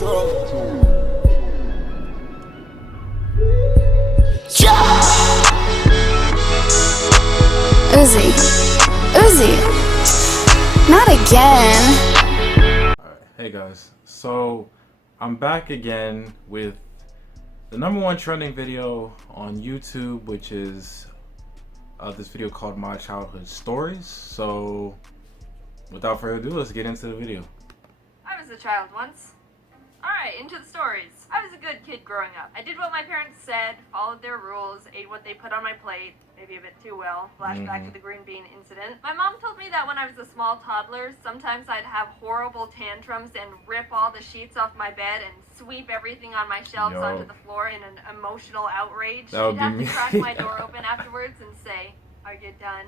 Uzi. Uzi. Not again. Alright, hey guys. So, I'm back again with the #1 trending video on YouTube, which is this video called My Childhood Stories. So, without further ado, let's get into the video. I was a child once. Alright, into the stories. I was a good kid growing up. I did what my parents said, followed their rules, ate what they put on my plate, maybe a bit too well. Flashback to the green bean incident. My mom told me that when I was a small toddler, sometimes I'd have horrible tantrums and rip all the sheets off my bed and sweep everything on my shelves onto the floor in an emotional outrage. She'd have to crack my door open afterwards and say, "Are you done?"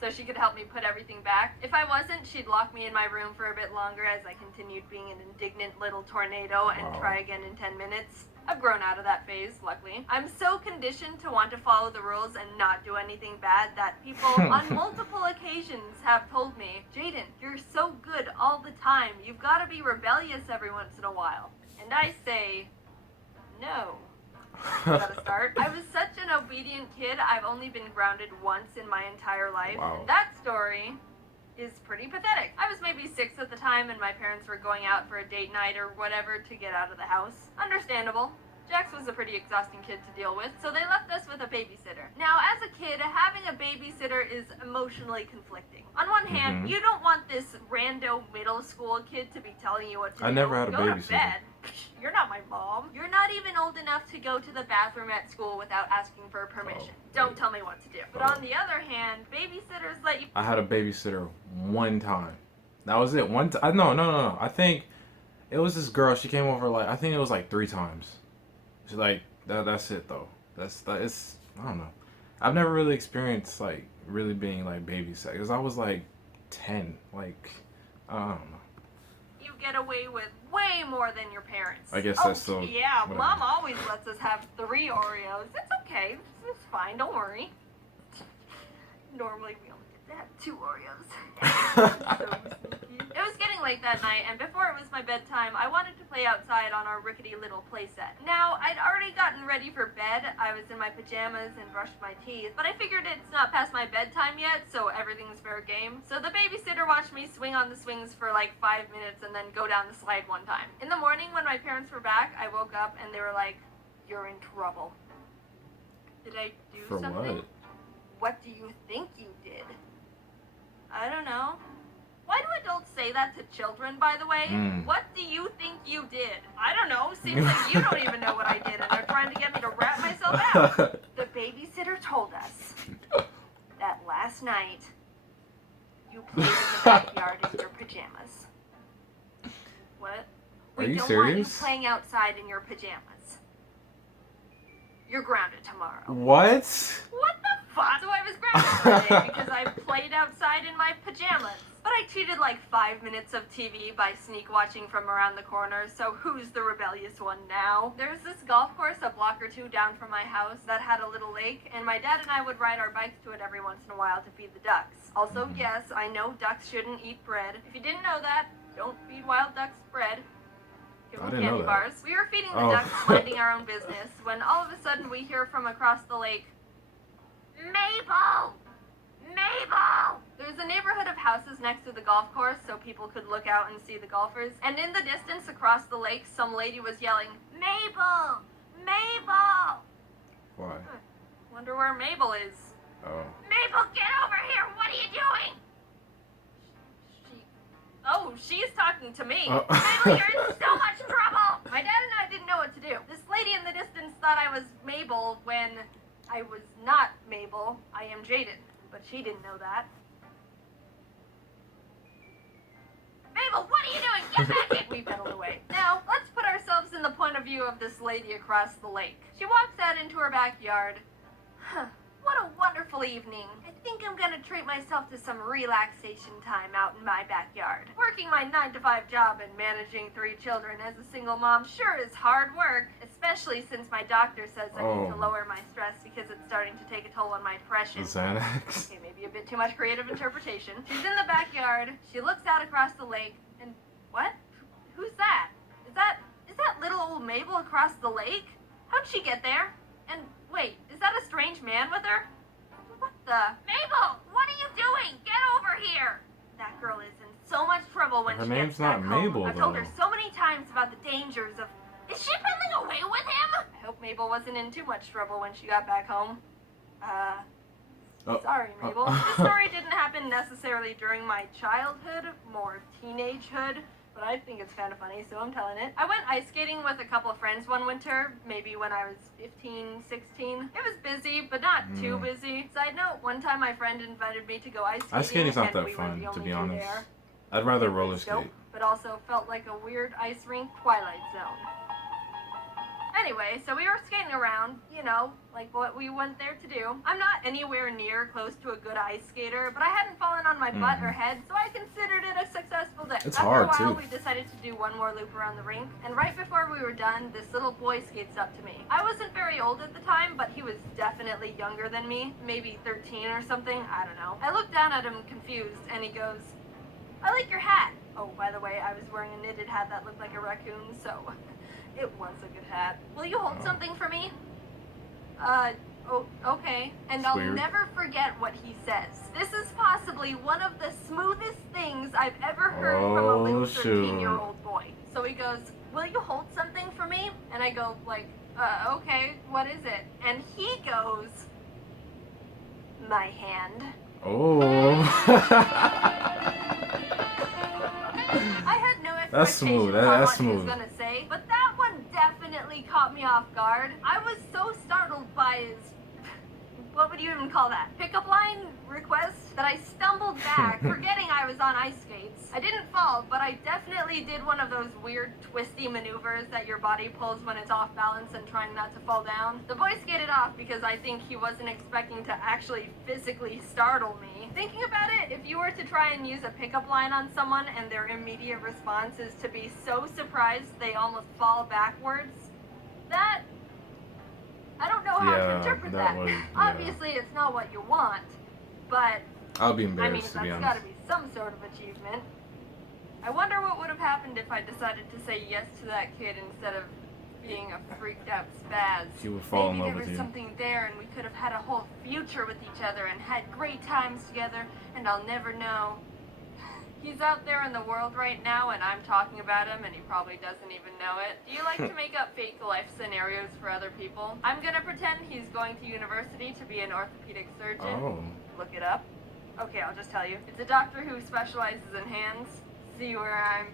so she could help me put everything back. If I wasn't, she'd lock me in my room for a bit longer as I continued being an indignant little tornado and try again in 10 minutes. I've grown out of that phase, luckily. I'm so conditioned to want to follow the rules and not do anything bad that people on multiple occasions have told me, "Jaden, you're so good all the time. You've got to be rebellious every once in a while." And I say, no. Gotta start. I was such an obedient kid, I've only been grounded once in my entire life. Wow. And that story is pretty pathetic. I was maybe 6 at the time and my parents were going out for a date night or whatever to get out of the house. Understandable. Jax was a pretty exhausting kid to deal with, so they left us with a babysitter. Now, as a kid, having a babysitter is emotionally conflicting. On one hand, you don't want this rando middle school kid to be telling you what to do. I never had a Go babysitter. to bed. You're not my mom. You're not even old enough to go to the bathroom at school without asking for permission. Don't tell me what to do. But on the other hand, babysitters let you... I had a babysitter one time. That was it. One time. No. I think it was this girl. She came over I think it was 3 times. She's like, that's it though. It's, I don't know. I've never really experienced really being babysat because I was 10. I don't know. You get away with way more than your parents. I guess that's so. Yeah, whatever. Mom always lets us have 3 Oreos. It's okay. It's fine. Don't worry. Normally we only get to have 2 Oreos. So sneaky. It was getting late that night, and before it was my bedtime, I wanted to play outside on our rickety little playset. Now, I'd already gotten ready for bed. I was in my pajamas and brushed my teeth, but I figured it's not past my bedtime yet, so everything's fair game. So the babysitter watched me swing on the swings for 5 minutes and then go down the slide one time. In the morning, when my parents were back, I woke up and they were like, "You're in trouble." Did I do For something? what? What do you think you did? I don't know. Why do adults say that to children, by the way? What do you think you did? I don't know. Seems like you don't even know what I did, and they're trying to get me to rat myself out. The babysitter told us that last night you played in the backyard in your pajamas. What? Are you don't serious? want you playing outside in your pajamas. You're grounded tomorrow. What? What the fuck? So I was grounded for a day because I played outside in my pajamas. But I cheated 5 minutes of TV by sneak watching from around the corner, so who's the rebellious one now? There's this golf course a block or 2 down from my house that had a little lake, and my dad and I would ride our bikes to it every once in a while to feed the ducks. Also, yes, I know ducks shouldn't eat bread. If you didn't know that, don't feed wild ducks bread. Give I them didn't know candy that. bars. We were feeding the ducks, minding our own business, when all of a sudden we hear from across the lake, "Mabel! Mabel!" There's a neighborhood of houses next to the golf course so people could look out and see the golfers. And in the distance across the lake, some lady was yelling, "Mabel! Mabel!" Why? Wonder where Mabel is. Oh. "Mabel, get over here! What are you doing?" She's talking to me. "Mabel, you're in so much trouble!" My dad and I didn't know what to do. This lady in the distance thought I was Mabel when I was not Mabel. I am Jaden, but she didn't know that. "Mabel, what are you doing? Get back in!" We pedaled away. Now, let's put ourselves in the point of view of this lady across the lake. She walks out into her backyard. What a wonderful evening. I think I'm gonna treat myself to some relaxation time out in my backyard. Working my 9-to-5 job and managing 3 children as a single mom sure is hard work, especially since my doctor says I need to lower my stress because it's starting to take a toll on my depression. Xanax. Okay, maybe a bit too much creative interpretation. She's in the backyard, she looks out across the lake, and what? Who's that? Is that little old Mabel across the lake? How'd she get there? And wait, is that a strange man with her? What the? Mabel, what are you doing? Get over here! That girl is in so much trouble when Her she name's gets back not home. Mabel, I've told her though. so many times about the dangers of... Is she running away with him? I hope Mabel wasn't in too much trouble when she got back home. Sorry, Mabel. This story didn't happen necessarily during my childhood, more teenagehood, but I think it's kind of funny, so I'm telling it. I went ice skating with a couple of friends one winter, maybe when I was 15, 16. It was busy, but not too busy. Side note, one time my friend invited me to go ice skating. Ice skating's not and that we were fun, the to only be two honest. there. I'd rather It roller was skate. dope, but also felt like a weird ice rink Twilight Zone. Anyway, so we were skating around, you know, like what we went there to do. I'm not anywhere near close to a good ice skater, but I hadn't fallen on my butt or head, so I considered it a successful day. It's After hard, a while, too. we decided to do one more loop around the rink, and right before we were done, this little boy skates up to me. I wasn't very old at the time, but he was definitely younger than me, maybe 13 or something, I don't know. I looked down at him confused, and he goes, "I like your hat." Oh, by the way, I was wearing a knitted hat that looked like a raccoon, so it was a good hat. "Will you hold something for me?" Oh, okay. And I'll weird. never forget what he says. This is possibly one of the smoothest things I've ever heard from a little Oh, shoot. 13-year-old boy. So he goes, "Will you hold something for me?" And I go, like, okay, what is it? And he goes, "My hand." Oh. I had no expectation That's smooth. about That's what he was smooth. gonna say, but that one definitely caught me off guard. I was so startled by his, what would you even call that? Pickup line request that I stumbled back, forgetting I was on ice skates. I didn't fall, but I definitely did one of those weird twisty maneuvers that your body pulls when it's off balance and trying not to fall down. The boy skated off because I think he wasn't expecting to actually physically startle me. Thinking about it, if you were to try and use a pickup line on someone and their immediate response is to be so surprised they almost fall backwards, that... I don't know how to Yeah, interpret that that. would- yeah. Obviously, it's not what you want, but I'll be I mean, embarrassed, to be that's honest. gotta be some sort of achievement. I wonder what would have happened if I decided to say yes to that kid instead of being a freaked out spaz. He would fall in Maybe love there with was you. something there and we could have had a whole future with each other and had great times together, and I'll never know. He's out there in the world right now, and I'm talking about him, and he probably doesn't even know it. Do you like to make up fake life scenarios for other people? I'm gonna pretend he's going to university to be an orthopedic surgeon. Oh. Look it up. Okay, I'll just tell you. It's a doctor who specializes in hands. See where I'm...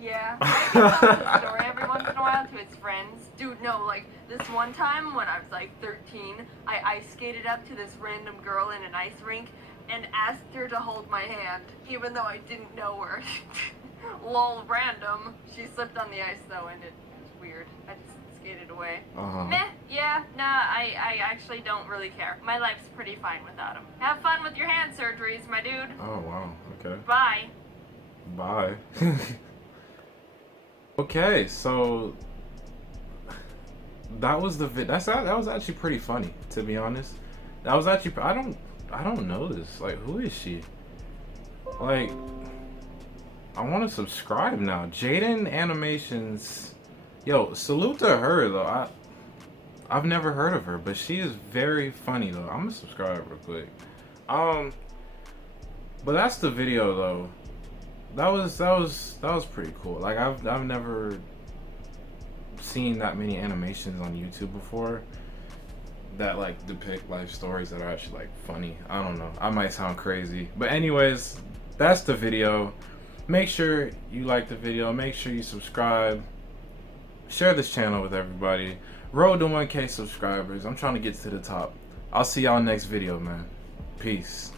Yeah. I tell this story every once in a while to his friends. Dude, no, like, this one time when I was like 13, I ice skated up to this random girl in an ice rink and asked her to hold my hand, even though I didn't know her. Lol, random. She slipped on the ice though, and it was weird. I just skated away. Meh, yeah, nah, I actually don't really care. My life's pretty fine without him. Have fun with your hand surgeries, my dude. Oh, wow. Okay. Bye. Bye. Okay, so that was the that was actually pretty funny, to be honest. That was actually I don't know this. Like, who is she? Like, I want to subscribe now. Jaden Animations. Yo, salute to her though. I've never heard of her, but she is very funny though. I'm gonna subscribe real quick. But that's the video though. That was pretty cool. Like, I've never seen that many animations on YouTube before that like depict life stories that are actually like funny. I don't know. I might sound crazy, but anyways, that's the video. Make sure you like the video. Make sure you subscribe. Share this channel with everybody. Road to 1K subscribers. I'm trying to get to the top. I'll see y'all next video, man. Peace.